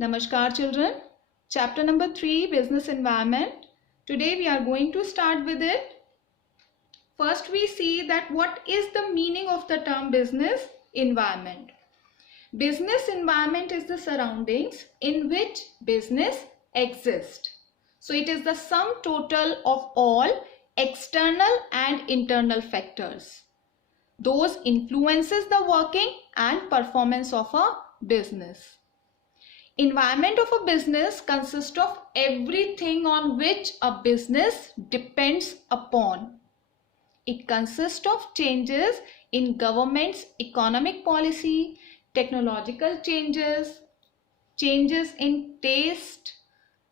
Namaskar children. Chapter number 3, Business Environment. Today we are going to start with it. First we see that what is the meaning of the term business environment. Business environment is the surroundings in which business exists. So it is the sum total of all external and internal factors. Those influences the working and performance of a business. Environment of a business consists of everything on which a business depends upon. It consists of changes in government's economic policy, technological changes, changes in taste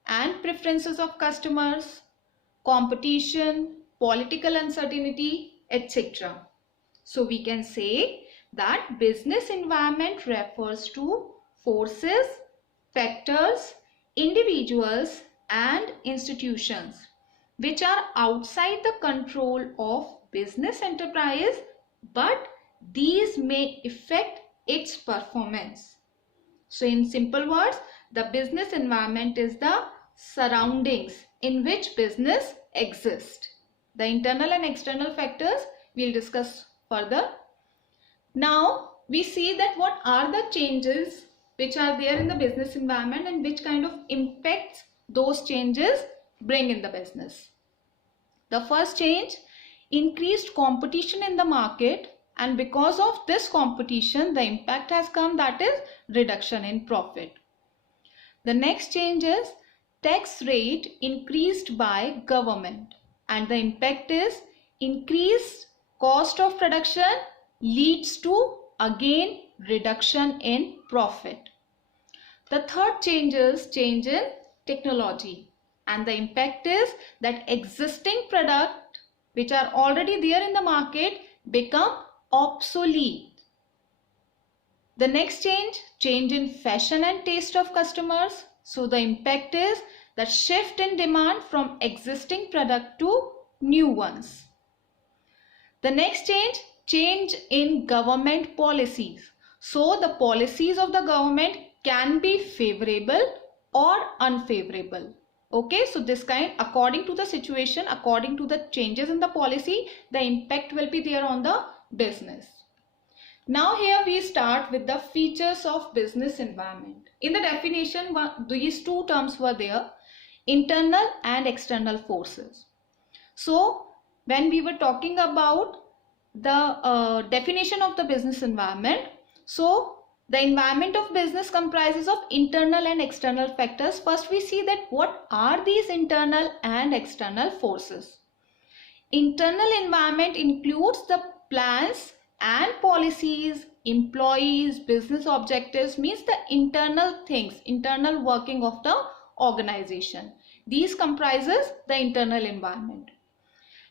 and preferences of customers, competition, political uncertainty, etc. So we can say that business environment refers to forces, factors, individuals and institutions which are outside the control of business enterprise, but these may affect its performance. So in simple words, the business environment is the surroundings in which business exists. The internal and external factors we'll discuss further. Now we see that what are the changes which are there in the business environment and which kind of impacts those changes bring in the business. The first change, increased competition in the market, and because of this competition the impact has come, that is reduction in profit. The next change is tax rate increased by government, and the impact is increased cost of production leads to again reduction in profit. The third change is change in technology, and the impact is that existing product which are already there in the market become obsolete. The next change in fashion and taste of customers. So the impact is that shift in demand from existing product to new ones. The next change in government policies. So the policies of the government can be favorable or unfavorable. Okay, so this kind, according to the situation, according to the changes in the policy, the impact will be there on the business. Now here we start with the features of business environment. In the definition, these two terms were there, internal and external forces. So when we were talking about the definition of the business environment, so the environment of business comprises of internal and external factors. First we see that what are these internal and external forces. Internal environment includes the plans and policies, employees, business objectives, means the internal things, internal working of the organization. These comprises the internal environment.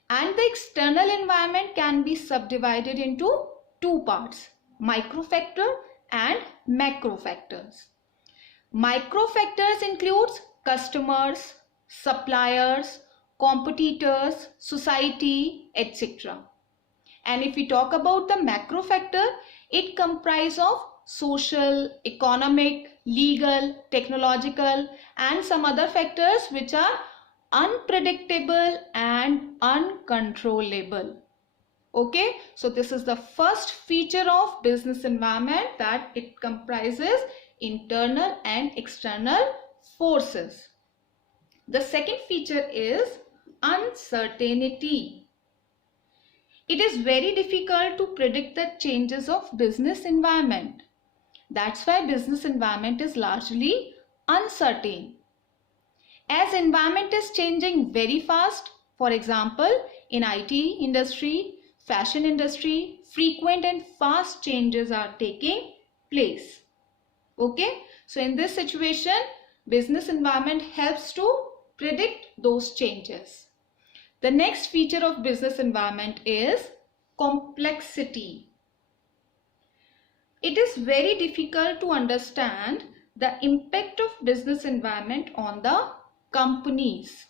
And the external environment can be subdivided into two parts, micro factor and macro factors. Micro factors includes customers, suppliers, competitors, society, etc. And if we talk about the macro factor, it comprises of social, economic, legal, technological and some other factors which are unpredictable and uncontrollable. Okay, so this is the first feature of business environment, that it comprises internal and external forces. The second feature is uncertainty. It is very difficult to predict the changes of business environment. That's why business environment is largely uncertain. As environment is changing very fast, for example, in IT industry, fashion industry, frequent and fast changes are taking place. Okay, so in this situation, business environment helps to predict those changes. The next feature of business environment is complexity. It is very difficult to understand the impact of business environment on the companies.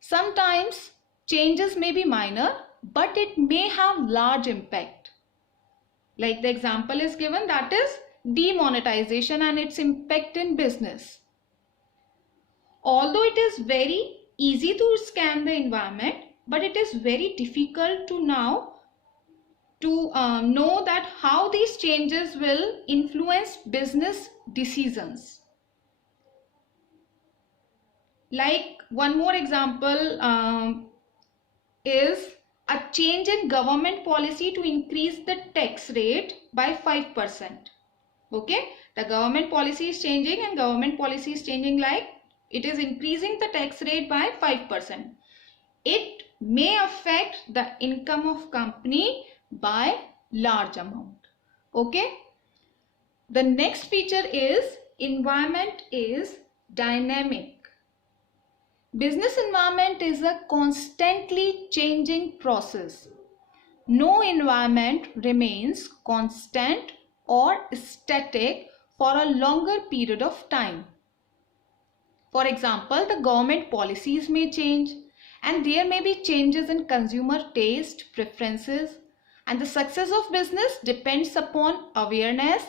Sometimes changes may be minor, but it may have large impact. Like the example is given, that is demonetization and its impact in business. Although it is very easy to scan the environment, but it is very difficult to now to know that how these changes will influence business decisions. Like one more example is a change in government policy to increase the tax rate by 5%. Okay, the government policy is changing, and government policy is changing, like it is increasing the tax rate by 5%. It may affect the income of company by large amount. Okay, the next feature is environment is dynamic. Business environment is a constantly changing process. No environment remains constant or static for a longer period of time. For example, the government policies may change, and there may be changes in consumer taste, preferences, and the success of business depends upon awareness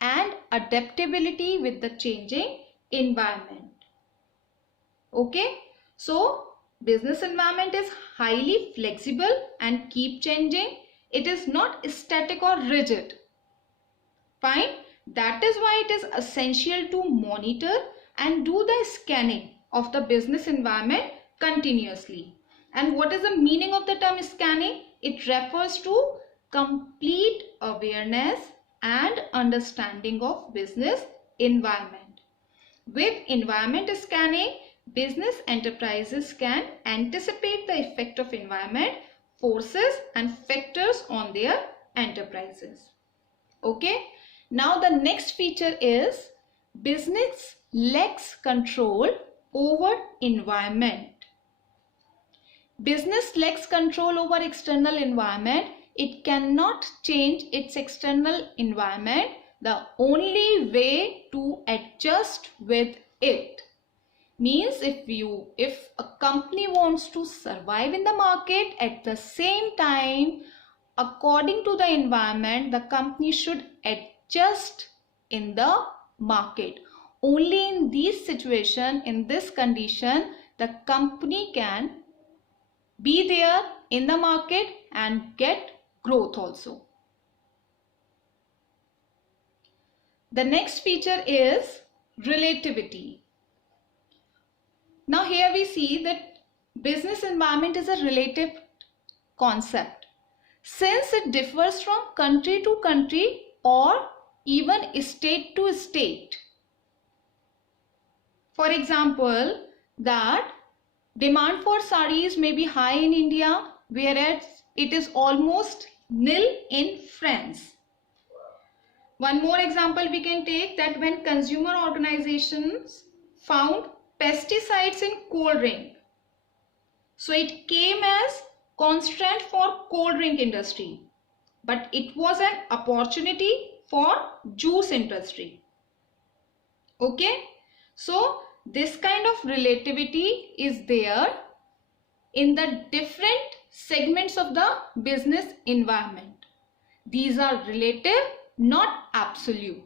and adaptability with the changing environment. Okay, so business environment is highly flexible and keep changing. It is not static or rigid. Fine, that is why it is essential to monitor and do the scanning of the business environment continuously. And what is the meaning of the term scanning? It refers to complete awareness and understanding of business environment. With environment scanning, business enterprises can anticipate the effect of environment, forces and factors on their enterprises. Okay, now the next feature is business lacks control over environment. Business lacks control over external environment. It cannot change its external environment. The only way to adjust with it means if a company wants to survive in the market, at the same time, according to the environment, the company should adjust in the market. Only in this situation, in this condition, the company can be there in the market and get growth also. The next feature is relativity. Now here we see that business environment is a relative concept, since it differs from country to country or even state to state. For example, that demand for sarees may be high in India, whereas it is almost nil in France. One more example we can take, that when consumer organizations found pesticides in cold drink, so it came as constraint for cold drink industry, but it was an opportunity for juice industry. Okay, so this kind of relativity is there in the different segments of the business environment. These are relative, not absolute.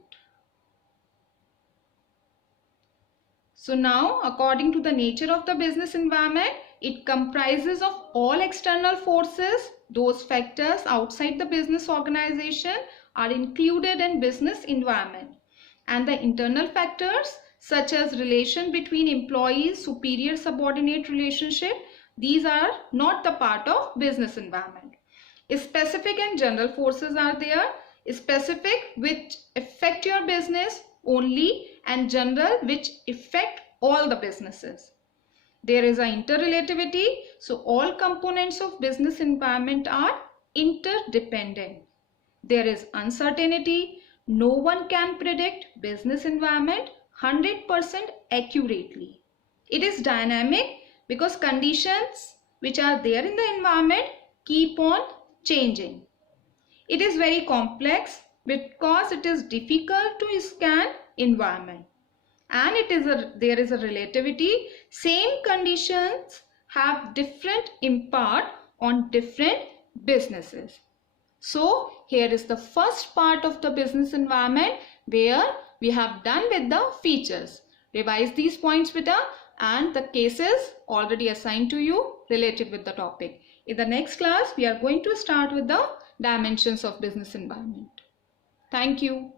So now, according to the nature of the business environment, it comprises of all external forces. Those factors outside the business organization are included in business environment, and the internal factors such as relation between employees, superior subordinate relationship, these are not the part of business environment. Specific and general forces are there. Specific which affect your business only, and general which affect all the businesses. There is an interrelativity, so all components of business environment are interdependent. There is uncertainty. No one can predict business environment 100% accurately. It is dynamic because conditions which are there in the environment keep on changing. It is very complex because it is difficult to scan environment, and there is a relativity. Same conditions have different impact on different businesses. So here is the first part of the business environment, where we have done with the features. Revise these points, beta, and the cases already assigned to you related with the topic. In the next class, we are going to start with the dimensions of business environment. Thank you.